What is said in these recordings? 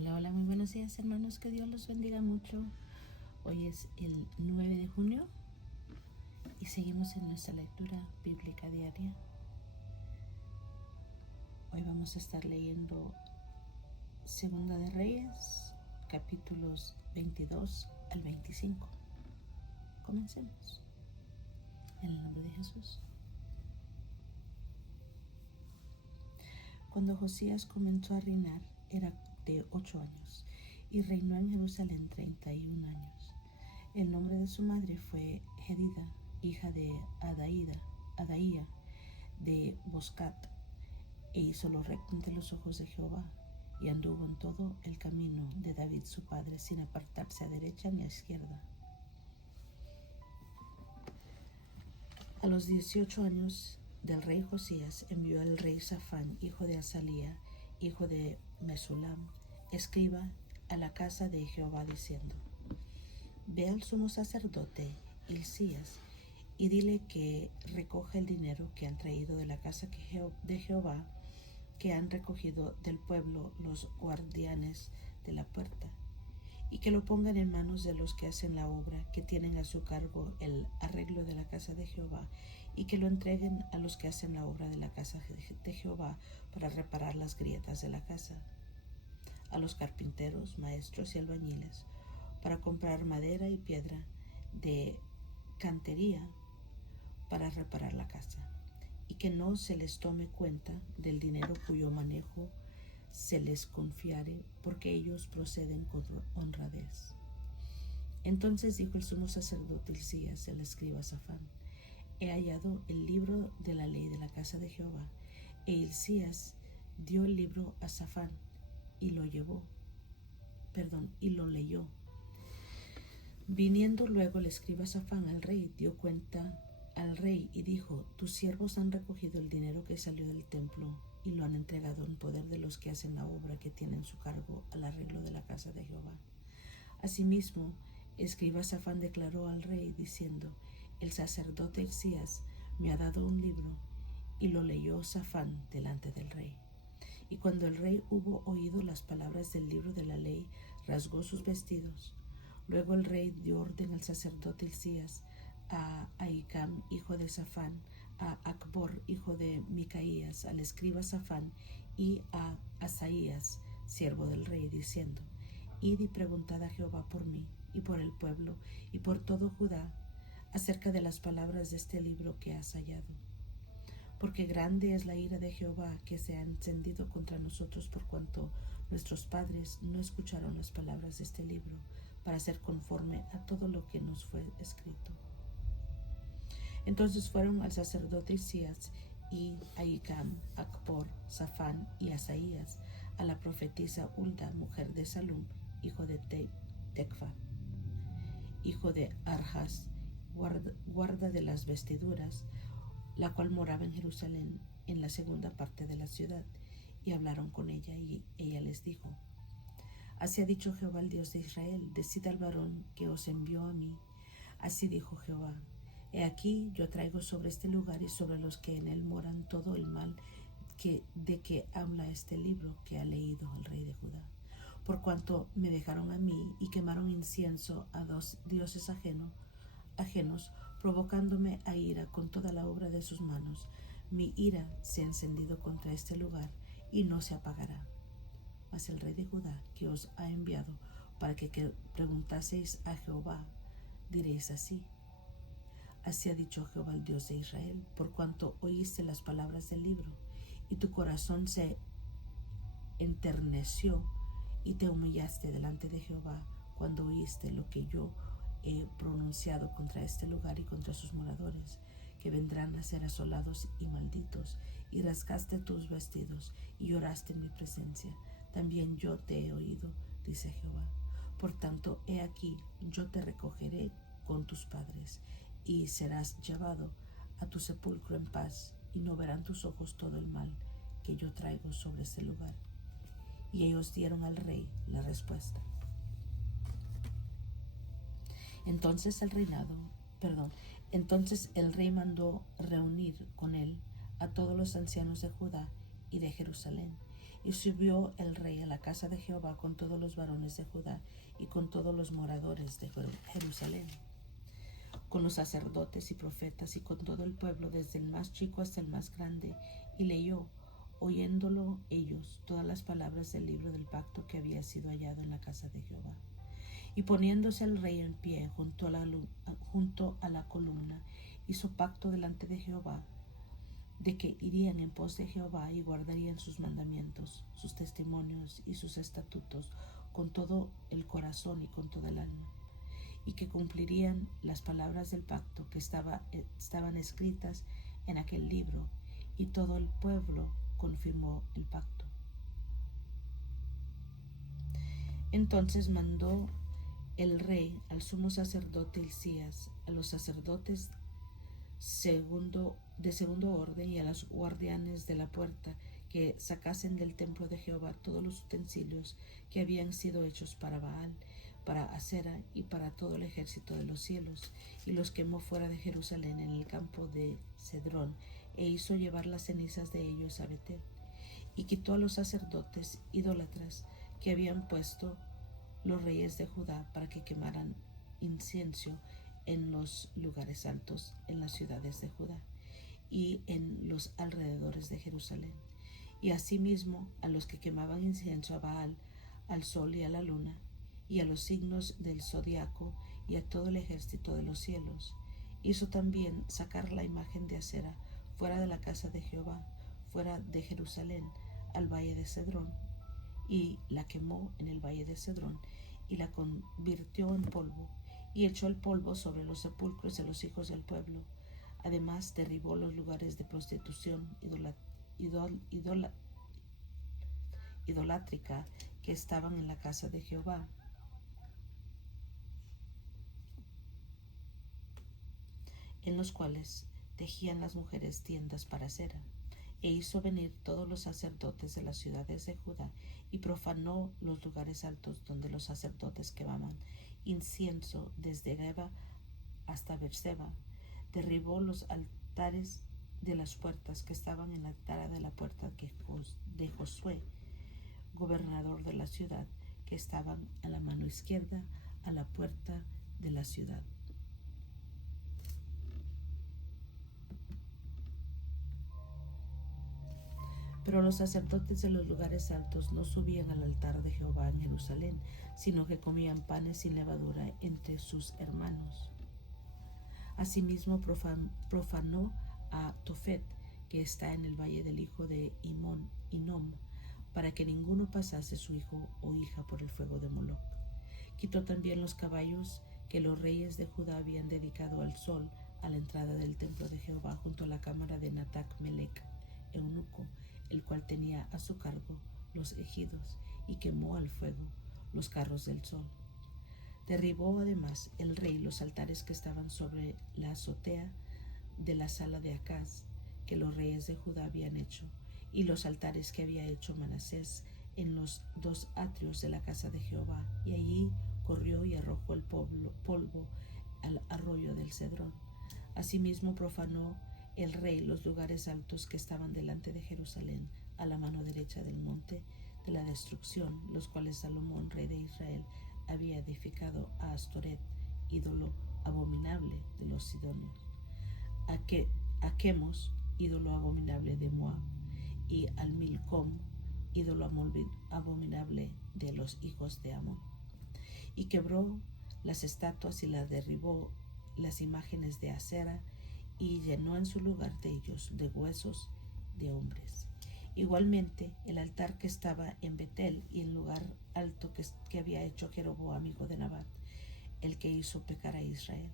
Hola, hola, muy buenos días hermanos, que Dios los bendiga mucho. Hoy es el 9 de junio y seguimos en nuestra lectura bíblica diaria. Hoy vamos a estar leyendo Segunda de Reyes, capítulos 22 al 25. Comencemos. En el nombre de Jesús. Cuando Josías comenzó a reinar, era de 8 años y reinó en Jerusalén 31 años. El nombre de su madre fue Jedida, hija de Adaía de Boscat, e hizo lo recto ante los ojos de Jehová, y anduvo en todo el camino de David su padre, sin apartarse a derecha ni a izquierda. A los 18 años del rey Josías envió al rey Safán, hijo de Azalía, hijo de Mesulam, escriba, a la casa de Jehová, diciendo: Ve al sumo sacerdote Hilcías y dile que recoja el dinero que han traído de la casa de Jehová, que han recogido del pueblo los guardianes de la puerta, y que lo pongan en manos de los que hacen la obra, que tienen a su cargo el arreglo de la casa de Jehová, y que lo entreguen a los que hacen la obra de la casa de Jehová para reparar las grietas de la casa, a los carpinteros, maestros y albañiles, para comprar madera y piedra de cantería para reparar la casa, y que no se les tome cuenta del dinero cuyo manejo se les confiare, porque ellos proceden con honradez. Entonces dijo el sumo sacerdote Hilcías, el escriba Safán: He hallado el libro de la ley de la casa de Jehová. E Hilcías dio el libro a Safán y lo leyó. Viniendo luego el escriba Safán al rey, dio cuenta al rey y dijo: Tus siervos han recogido el dinero que salió del templo y lo han entregado en poder de los que hacen la obra, que tienen su cargo al arreglo de la casa de Jehová. Asimismo, escriba Safán declaró al rey diciendo: El sacerdote Hilcías me ha dado un libro. Y lo leyó Safán delante del rey. Y cuando el rey hubo oído las palabras del libro de la ley, rasgó sus vestidos. Luego el rey dio orden al sacerdote Hilcías, a Ahicam, hijo de Safán, a Acbor, hijo de Micaías, al escriba Safán, y a Asaías, siervo del rey, diciendo: Id y preguntad a Jehová por mí, y por el pueblo, y por todo Judá, acerca de las palabras de este libro que has hallado. Porque grande es la ira de Jehová que se ha encendido contra nosotros, por cuanto nuestros padres no escucharon las palabras de este libro, para hacer conforme a todo lo que nos fue escrito. Entonces fueron al sacerdote Hilcías y Ahicam, Acbor, Safán y Asaías, a la profetisa Hulda, mujer de Salum, hijo de Tecfa, hijo de Arjas, guarda de las vestiduras, la cual moraba en Jerusalén, en la segunda parte de la ciudad, y hablaron con ella, y ella les dijo: Así ha dicho Jehová, el Dios de Israel: Decid al varón que os envió a mí. Así dijo Jehová: He aquí, yo traigo sobre este lugar y sobre los que en él moran todo el mal de que habla este libro que ha leído el rey de Judá. Por cuanto me dejaron a mí y quemaron incienso a dos dioses ajenos, provocándome a ira con toda la obra de sus manos, mi ira se ha encendido contra este lugar y no se apagará. Mas el rey de Judá, que os ha enviado para que preguntaseis a Jehová, diréis así: Así ha dicho Jehová, el Dios de Israel: Por cuanto oíste las palabras del libro, y tu corazón se enterneció, y te humillaste delante de Jehová cuando oíste lo que yo he pronunciado contra este lugar y contra sus moradores, que vendrán a ser asolados y malditos, y rasgaste tus vestidos y lloraste en mi presencia, también yo te he oído, dice Jehová. Por tanto, he aquí, yo te recogeré con tus padres, y serás llevado a tu sepulcro en paz, y no verán tus ojos todo el mal que yo traigo sobre este lugar. Y ellos dieron al rey la respuesta. Entonces el rey mandó reunir con él a todos los ancianos de Judá y de Jerusalén, Y subió el rey a la casa de Jehová con todos los varones de Judá y con todos los moradores de Jerusalén, con los sacerdotes y profetas y con todo el pueblo, desde el más chico hasta el más grande, y leyó, oyéndolo ellos, todas las palabras del libro del pacto que había sido hallado en la casa de Jehová. Y poniéndose el rey en pie junto a la columna, hizo pacto delante de Jehová, de que irían en pos de Jehová y guardarían sus mandamientos, sus testimonios y sus estatutos con todo el corazón y con toda el alma, y que cumplirían las palabras del pacto que estaban escritas en aquel libro, y todo el pueblo confirmó el pacto. Entonces mandó el rey al sumo sacerdote Hilcías, a los sacerdotes de segundo orden y a los guardianes de la puerta que sacasen del templo de Jehová todos los utensilios que habían sido hechos para Baal, para Asera y para todo el ejército de los cielos, y los quemó fuera de Jerusalén en el campo de Cedrón, e hizo llevar las cenizas de ellos a Betel, y quitó a los sacerdotes idólatras que habían puesto los reyes de Judá para que quemaran incienso en los lugares altos, en las ciudades de Judá y en los alrededores de Jerusalén, y asimismo a los que quemaban incienso a Baal, al sol y a la luna, y a los signos del zodiaco, y a todo el ejército de los cielos. Hizo también sacar la imagen de Asera fuera de la casa de Jehová, fuera de Jerusalén, al valle de Cedrón, y la quemó en el valle de Cedrón, y la convirtió en polvo, y echó el polvo sobre los sepulcros de los hijos del pueblo. Además derribó los lugares de prostitución idolátrica que estaban en la casa de Jehová, en los cuales tejían las mujeres tiendas para cera. E hizo venir todos los sacerdotes de las ciudades de Judá y profanó los lugares altos donde los sacerdotes quemaban incienso desde Geba hasta Berseba. Derribó los altares de las puertas que estaban en la entrada de la puerta de Josué, gobernador de la ciudad, que estaban a la mano izquierda a la puerta de la ciudad. Pero los sacerdotes de los lugares altos no subían al altar de Jehová en Jerusalén, sino que comían panes sin levadura entre sus hermanos. Asimismo profanó a Tofet, que está en el valle del hijo de Hinnom, para que ninguno pasase su hijo o hija por el fuego de Moloc. Quitó también los caballos que los reyes de Judá habían dedicado al sol a la entrada del templo de Jehová, junto a la cámara de Natac-Melec, eunuco, el cual tenía a su cargo los ejidos, y quemó al fuego los carros del sol. Derribó además el rey los altares que estaban sobre la azotea de la sala de Acaz, que los reyes de Judá habían hecho, y los altares que había hecho Manasés en los dos atrios de la casa de Jehová, y allí corrió y arrojó el polvo al arroyo del Cedrón. Asimismo profanó el rey los lugares altos que estaban delante de Jerusalén, a la mano derecha del monte de la destrucción, los cuales Salomón, rey de Israel, había edificado a Astoret, ídolo abominable de los sidonios, a Chemos, ídolo abominable de Moab, y al Milcom, ídolo abominable de los hijos de Amón. Y quebró las estatuas y las derribó las imágenes de Asera, y llenó en su lugar de ellos de huesos de hombres. Igualmente el altar que estaba en Betel y el lugar alto que había hecho Jeroboam hijo de Nabat, el que hizo pecar a Israel.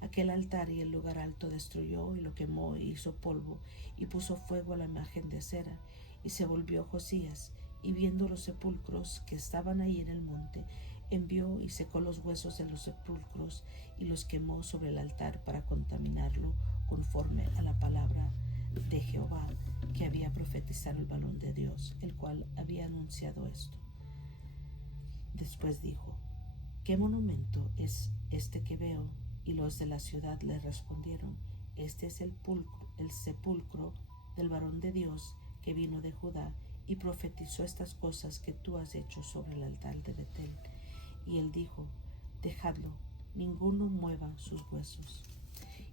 Aquel altar y el lugar alto destruyó y lo quemó e hizo polvo, y puso fuego a la imagen de Asera. Y se volvió Josías, y viendo los sepulcros que estaban ahí en el monte, envió y secó los huesos de los sepulcros y los quemó sobre el altar para contaminarlo, conforme a la palabra de Jehová que había profetizado el varón de Dios, el cual había anunciado esto. Después dijo: ¿Qué monumento es este que veo? Y los de la ciudad le respondieron: Este es el sepulcro del varón de Dios que vino de Judá y profetizó estas cosas que tú has hecho sobre el altar de Betel. Y él dijo: dejadlo, ninguno mueva sus huesos.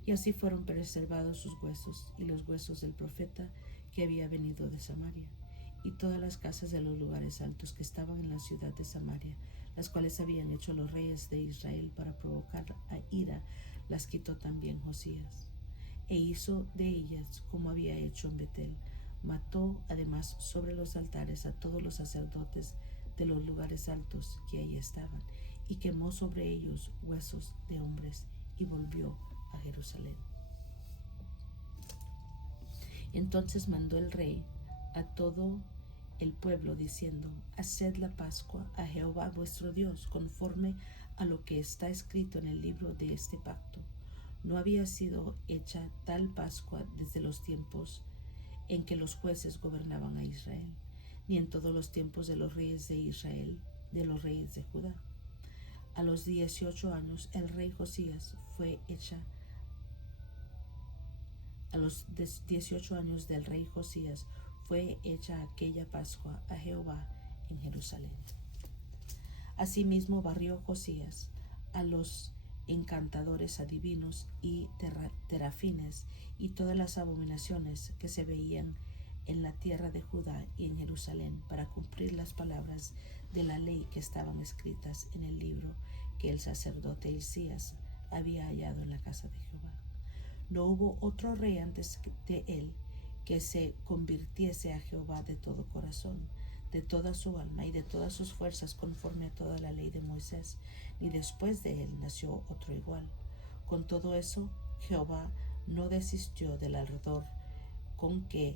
Y así fueron preservados sus huesos y los huesos del profeta que había venido de Samaria, y todas las casas de los lugares altos que estaban en la ciudad de Samaria, las cuales habían hecho los reyes de Israel para provocar a ira, las quitó también Josías. E hizo de ellas como había hecho en Betel. Mató además sobre los altares a todos los sacerdotes de los lugares altos que allí estaban, y quemó sobre ellos huesos de hombres, y volvió a Jerusalén. Entonces mandó el rey a todo el pueblo diciendo: haced la Pascua a Jehová vuestro Dios, conforme a lo que está escrito en el libro de este pacto. No había sido hecha tal Pascua desde los tiempos en que los jueces gobernaban a Israel, ni en todos los tiempos de los reyes de Israel, de los reyes de Judá. A los 18 años el rey Josías fue hecha. A los 18 años del rey Josías fue hecha aquella Pascua a Jehová en Jerusalén. Asimismo barrió Josías a los encantadores adivinos y terafines y todas las abominaciones que se veían en la tierra de Judá y en Jerusalén, para cumplir las palabras de la ley que estaban escritas en el libro que el sacerdote Hilcías había hallado en la casa de Jehová. No hubo otro rey antes de él que se convirtiese a Jehová de todo corazón, de toda su alma y de todas sus fuerzas, conforme a toda la ley de Moisés, ni después de él nació otro igual. Con todo eso, Jehová no desistió del ardor con que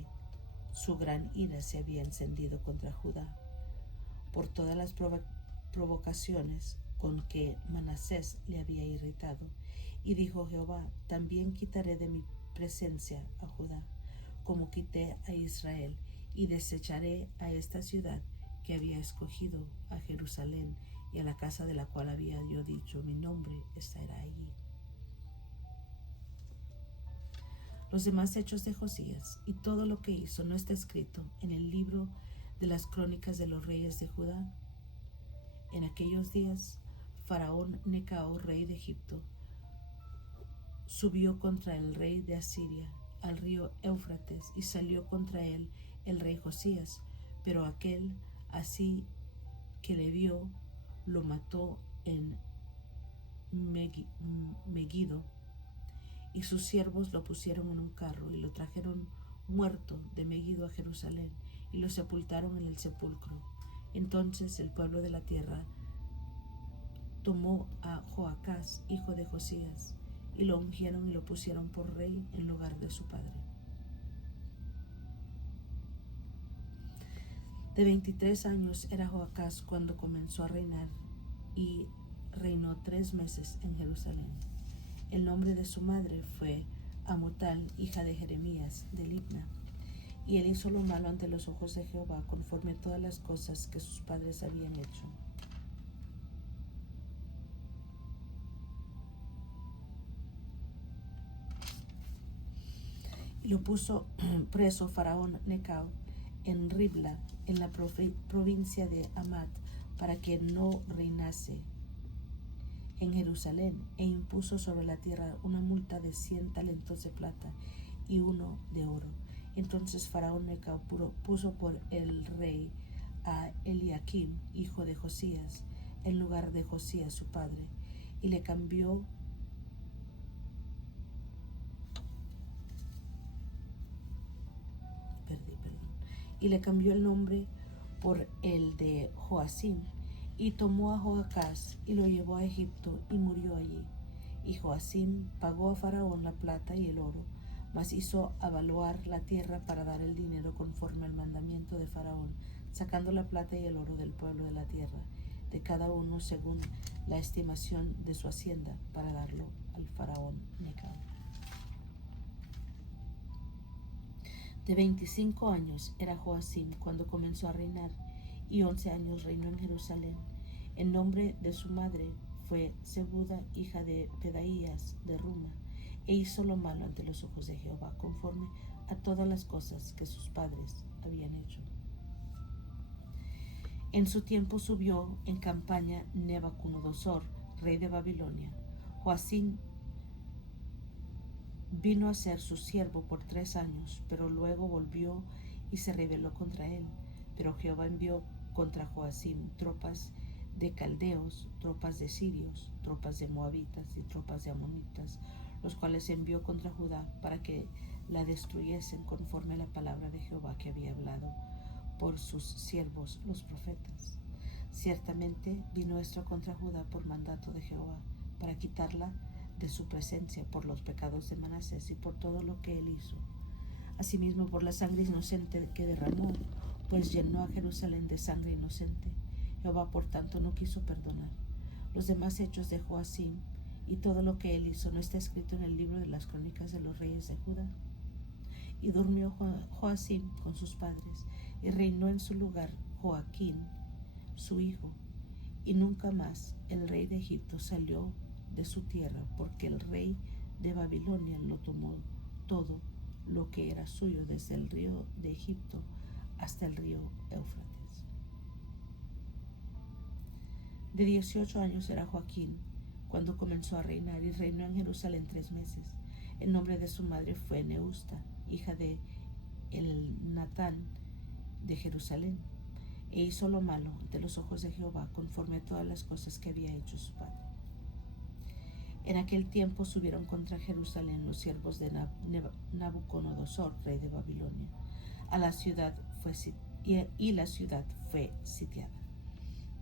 su gran ira se había encendido contra Judá, por todas las provocaciones con que Manasés le había irritado. Y dijo Jehová: también quitaré de mi presencia a Judá, como quité a Israel, y desecharé a esta ciudad que había escogido, a Jerusalén, y a la casa de la cual había yo dicho: mi nombre estará allí. Los demás hechos de Josías y todo lo que hizo, ¿no está escrito en el libro de las crónicas de los reyes de Judá? En aquellos días, Faraón Necao, rey de Egipto, subió contra el rey de Asiria al río Éufrates, y salió contra él el rey Josías, pero aquel, así que le vio, lo mató en Megiddo, y sus siervos lo pusieron en un carro y lo trajeron muerto de Megiddo a Jerusalén, y lo sepultaron en el sepulcro. Entonces el pueblo de la tierra tomó a Joacás, hijo de Josías, y lo ungieron y lo pusieron por rey en lugar de su padre. De 23 años era Joacás cuando comenzó a reinar, y reinó 3 meses en Jerusalén. El nombre de su madre fue Amutal, hija de Jeremías de Libna. Y él hizo lo malo ante los ojos de Jehová, conforme a todas las cosas que sus padres habían hecho. Y lo puso preso Faraón Necao en Ribla, en la provincia de Amat, para que no reinase en Jerusalén, e impuso sobre la tierra una multa de 100 talentos de plata y 1 de oro. Entonces Faraón Necao puso por el rey a Eliakim, hijo de Josías, en lugar de Josías su padre, y le cambió el nombre por el de Joacim, y tomó a Joacás y lo llevó a Egipto, y murió allí. Y Joacim pagó a Faraón la plata y el oro, mas hizo avaluar la tierra para dar el dinero conforme al mandamiento de Faraón, sacando la plata y el oro del pueblo de la tierra, de cada uno según la estimación de su hacienda, para darlo al Faraón Necao. De 25 años era Joacim cuando comenzó a reinar, y 11 años reinó en Jerusalén. El nombre de su madre fue Zebuda, hija de Pedaías de Ruma, e hizo lo malo ante los ojos de Jehová, conforme a todas las cosas que sus padres habían hecho. En su tiempo subió en campaña Nabucodonosor, rey de Babilonia. Joacim vino a ser su siervo por 3 años, pero luego volvió y se rebeló contra él. Pero Jehová envió contra Joacim tropas de caldeos, tropas de sirios, tropas de moabitas y tropas de amonitas, los cuales envió contra Judá para que la destruyesen conforme a la palabra de Jehová que había hablado por sus siervos los profetas. Ciertamente vino esto contra Judá por mandato de Jehová, para quitarla de su presencia por los pecados de Manasés y por todo lo que él hizo. Asimismo por la sangre inocente que derramó, pues llenó a Jerusalén de sangre inocente. Jehová por tanto no quiso perdonar. Los demás hechos de Joacim y todo lo que él hizo no está escrito en el libro de las crónicas de los reyes de Judá. Y durmió Joacim con sus padres, y reinó en su lugar Joaquín, su hijo. Y nunca más el rey de Egipto salió de su tierra, porque el rey de Babilonia lo tomó todo lo que era suyo, desde el río de Egipto hasta el río Éufrates. De 18 años era Joaquín cuando comenzó a reinar, y reinó en Jerusalén 3 meses. El nombre de su madre fue Neusta, hija de Elnatán de Jerusalén, e hizo lo malo ante los ojos de Jehová, conforme a todas las cosas que había hecho su padre. En aquel tiempo subieron contra Jerusalén los siervos de Nabucodonosor, rey de Babilonia, a la ciudad y la ciudad fue sitiada.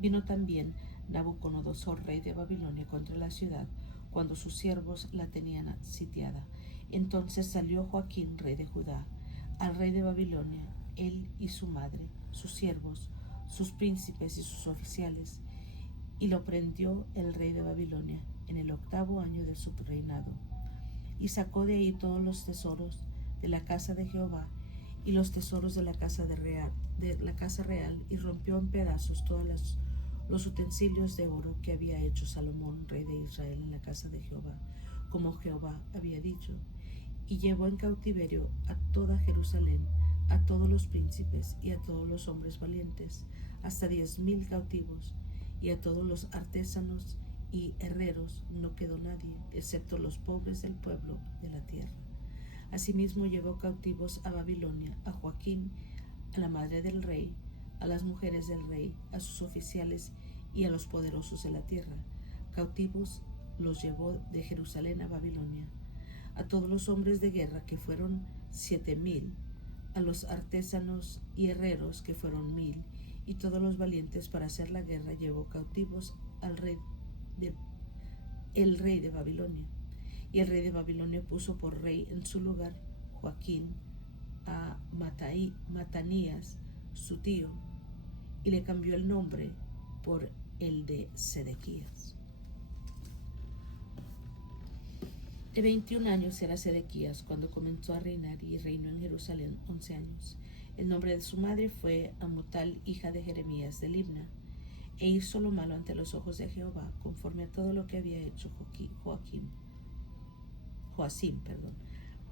Vino también Nabucodonosor, rey de Babilonia, contra la ciudad, cuando sus siervos la tenían sitiada. Entonces salió Joaquín, rey de Judá, al rey de Babilonia, él y su madre, sus siervos, sus príncipes y sus oficiales, y lo prendió el rey de Babilonia en el 8º año de su reinado, y sacó de ahí todos los tesoros de la casa de Jehová y los tesoros de la casa real, y rompió en pedazos todos los utensilios de oro que había hecho Salomón, rey de Israel, en la casa de Jehová, como Jehová había dicho, y llevó en cautiverio a toda Jerusalén, a todos los príncipes y a todos los hombres valientes, hasta 10,000 cautivos, y a todos los artesanos y herreros no quedó nadie, excepto los pobres del pueblo de la tierra. Asimismo llevó cautivos a Babilonia a Joaquín, a la madre del rey, a las mujeres del rey, a sus oficiales y a los poderosos de la tierra. Cautivos los llevó de Jerusalén a Babilonia. A todos los hombres de guerra, que fueron 7,000, a los artesanos y herreros, que fueron 1,000, y todos los valientes para hacer la guerra llevó cautivos al rey de Babilonia. Y el rey de Babilonia puso por rey en su lugar Joaquín a Matanías, su tío, y le cambió el nombre por el de Sedequías. De 21 años era Sedequías cuando comenzó a reinar, y reinó en Jerusalén 11 años. El nombre de su madre fue Amutal, hija de Jeremías de Libna, e hizo lo malo ante los ojos de Jehová, conforme a todo lo que había hecho Joacim.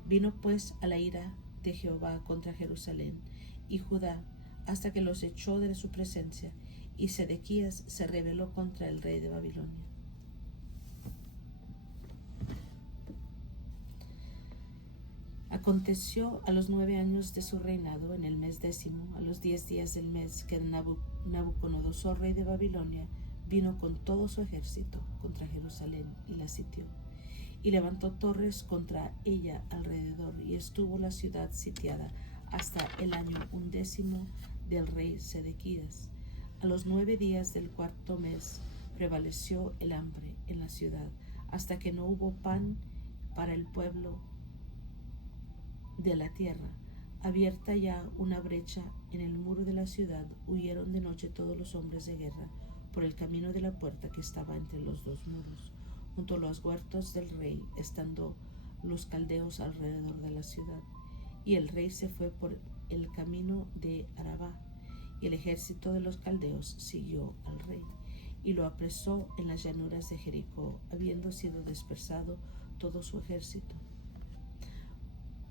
Vino pues a la ira de Jehová contra Jerusalén y Judá, hasta que los echó de su presencia, y Sedequías se rebeló contra el rey de Babilonia. Aconteció a los 9 años de su reinado, en el mes 10, a los 10 días del mes, que Nabucodonosor, rey de Babilonia, vino con todo su ejército contra Jerusalén y la sitió, y levantó torres contra ella alrededor, y estuvo la ciudad sitiada hasta el año 11 del rey Sedequías. A los 9 días del 4º mes prevaleció el hambre en la ciudad, hasta que no hubo pan para el pueblo de la tierra. Abierta ya una brecha en el muro de la ciudad, huyeron de noche todos los hombres de guerra por el camino de la puerta que estaba entre los 2 muros, junto a los huertos del rey, estando los caldeos alrededor de la ciudad. Y el rey se fue por el camino de Arabá, y el ejército de los caldeos siguió al rey, y lo apresó en las llanuras de Jericó, habiendo sido dispersado todo su ejército.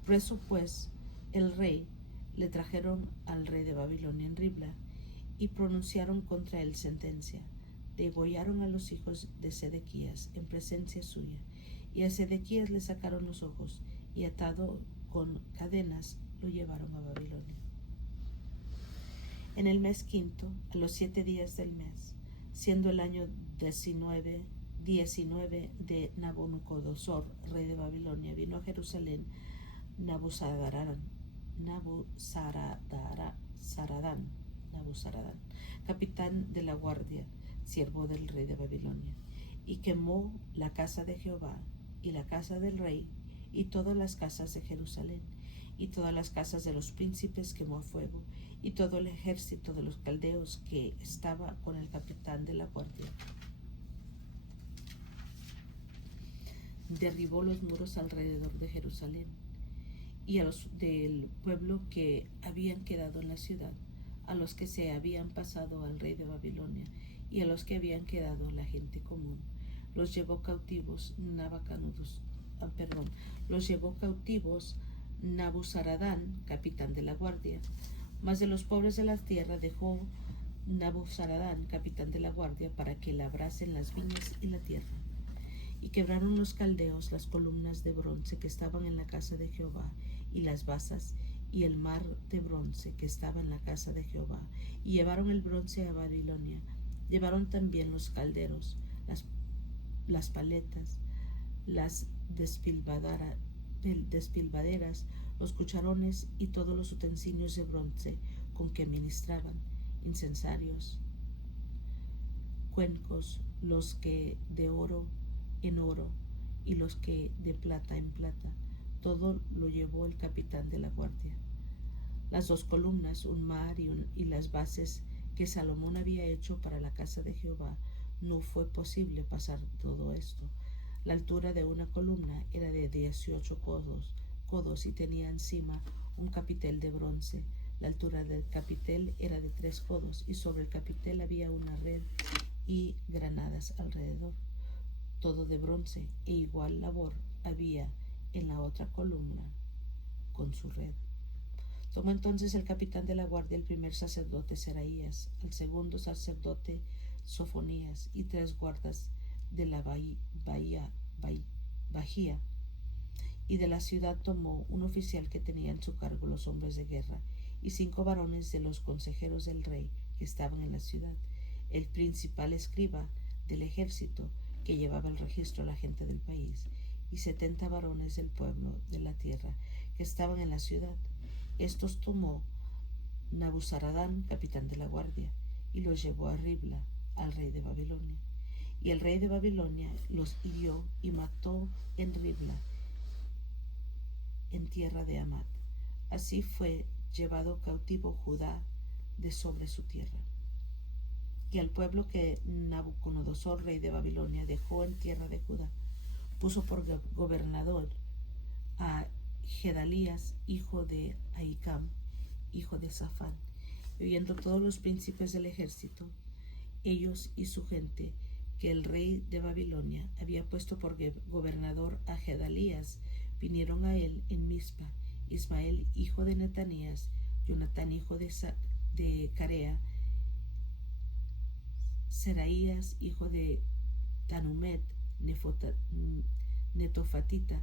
Preso pues el rey, le trajeron al rey de Babilonia en Ribla, y pronunciaron contra él sentencia. Degollaron a los hijos de Sedequías en presencia suya, y a Sedequías le sacaron los ojos, y atado con cadenas lo llevaron a Babilonia. En el mes quinto, a los 7 días del mes, siendo el año 19 de Nabucodonosor, rey de Babilonia, vino a Jerusalén Nabuzaradán, capitán de la guardia, siervo del rey de Babilonia, y quemó la casa de Jehová y la casa del rey y todas las casas de Jerusalén y todas las casas de los príncipes quemó a fuego, y todo el ejército de los caldeos que estaba con el capitán de la guardia. Derribó los muros alrededor de Jerusalén, y a los del pueblo que habían quedado en la ciudad, a los que se habían pasado al rey de Babilonia, y a los que habían quedado la gente común. Los llevó cautivos Nabuzaradán, capitán de la guardia. Mas de los pobres de la tierra dejó Nabuzaradán, capitán de la guardia, para que labrasen las viñas y la tierra. Y quebraron los caldeos las columnas de bronce que estaban en la casa de Jehová, y las basas, y el mar de bronce que estaba en la casa de Jehová, y llevaron el bronce a Babilonia. Llevaron también los calderos, las paletas, las despilvaderas, los cucharones y todos los utensilios de bronce con que ministraban, incensarios, cuencos, los que de oro en oro y los que de plata en plata. Todo lo llevó el capitán de la guardia. Las 2 columnas, un mar y las bases que Salomón había hecho para la casa de Jehová, no fue posible pasar todo esto. La altura de una columna era de 18 codos y tenía encima un capitel de bronce. La altura del capitel era de 3 codos y sobre el capitel había una red y granadas alrededor, todo de bronce, e igual labor había en la otra columna con su red. Tomó entonces el capitán de la guardia el primer sacerdote Seraías, al segundo sacerdote Sofonías y 3 guardas de la Bajía, y de la ciudad tomó un oficial que tenía en su cargo los hombres de guerra, y 5 varones de los consejeros del rey que estaban en la ciudad, el principal escriba del ejército que llevaba el registro a la gente del país, y 70 varones del pueblo de la tierra que estaban en la ciudad. Estos tomó Nabuzaradán, capitán de la guardia, y los llevó a Ribla, al rey de Babilonia. Y el rey de Babilonia los hirió y mató en Ribla, en tierra de Amat. Así fue llevado cautivo Judá de sobre su tierra. Y al pueblo que Nabucodonosor, rey de Babilonia, dejó en tierra de Judá, puso por gobernador a Gedalías, hijo de Ahicam, hijo de Safán. Y oyendo todos los príncipes del ejército, ellos y su gente, que el rey de Babilonia había puesto por gobernador a Gedalías, vinieron a él en Mizpa, Ismael, hijo de Netanías, Jonatán, hijo de Carea, Seraías, hijo de Tanumet, Netofatita,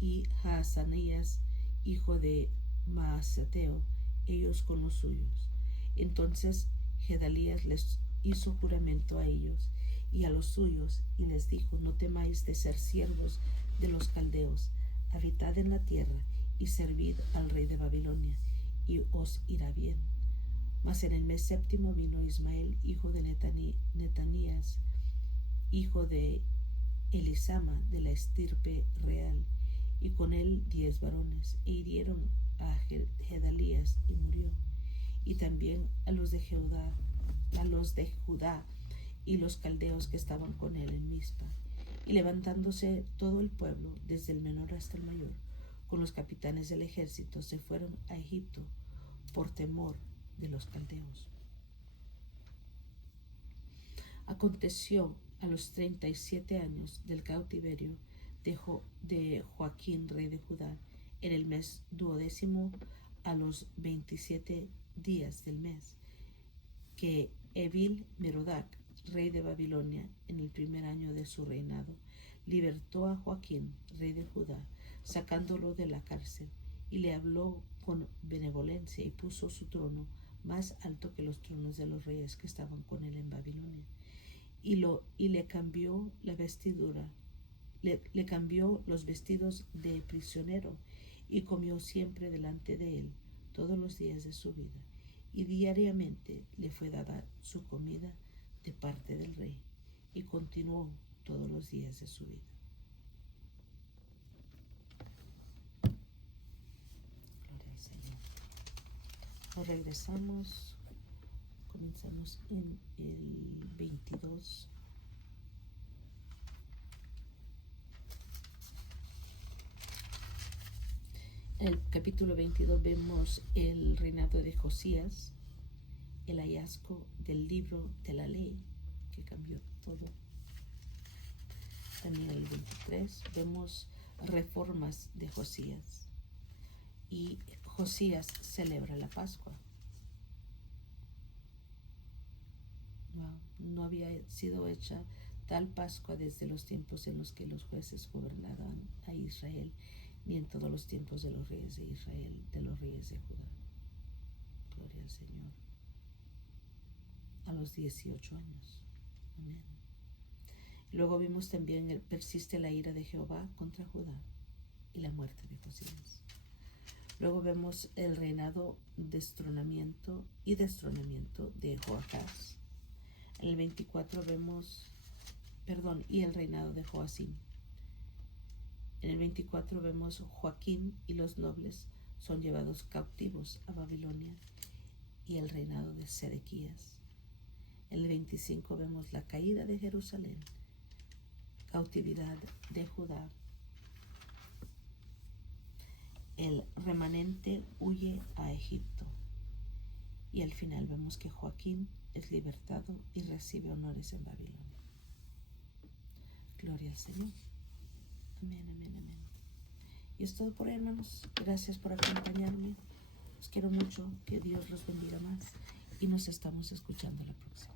y Haazanías, hijo de Maasateo, ellos con los suyos. Entonces Gedalías les hizo juramento a ellos y a los suyos, y les dijo: no temáis de ser siervos de los caldeos, habitad en la tierra y servid al rey de Babilonia, y os irá bien. Mas en el mes séptimo vino Ismael, hijo de Netanías, hijo de Elisama, de la estirpe real, y con él 10 varones, e hirieron a Gedalías y murió, y también a los de Judá y los caldeos que estaban con él en Mizpa. Y levantándose todo el pueblo, desde el menor hasta el mayor, con los capitanes del ejército, se fueron a Egipto por temor de los caldeos. Aconteció a los 37 años del cautiverio de Joaquín, rey de Judá, en el mes 12º, a los 27 días del mes, que Evil Merodach, rey de Babilonia, en el primer año de su reinado, libertó a Joaquín, rey de Judá, sacándolo de la cárcel, y le habló con benevolencia y puso su trono más alto que los tronos de los reyes que estaban con él en Babilonia. Y le cambió la vestidura, le cambió los vestidos de prisionero, y comió siempre delante de él todos los días de su vida, y diariamente le fue dada su comida de parte del rey, y continuó todos los días de su vida. Gloria al Señor. Nos regresamos, comenzamos en el 22. En el capítulo 22 vemos el reinado de Josías, el hallazgo del libro de la ley, que cambió todo. También en el 23 vemos reformas de Josías, y Josías celebra la Pascua. Wow, no había sido hecha tal Pascua desde los tiempos en los que los jueces gobernaban a Israel, ni en todos los tiempos de los reyes de Israel, de los reyes de Judá. Gloria al Señor. A los 18 años. Amén. Luego vimos también persiste la ira de Jehová contra Judá y la muerte de Josías. Luego vemos el reinado destronamiento de Joacás. En el 24 vemos, y el reinado de Joacim. En el 24 vemos Joaquín y los nobles son llevados cautivos a Babilonia, y el reinado de Sedequías. En el 25 vemos la caída de Jerusalén, cautividad de Judá. El remanente huye a Egipto, y al final vemos que Joaquín es libertado y recibe honores en Babilonia. Gloria al Señor. Amén, amén, amén. Y es todo por hoy, hermanos. Gracias por acompañarme. Los quiero mucho. Que Dios los bendiga más. Y nos estamos escuchando la próxima.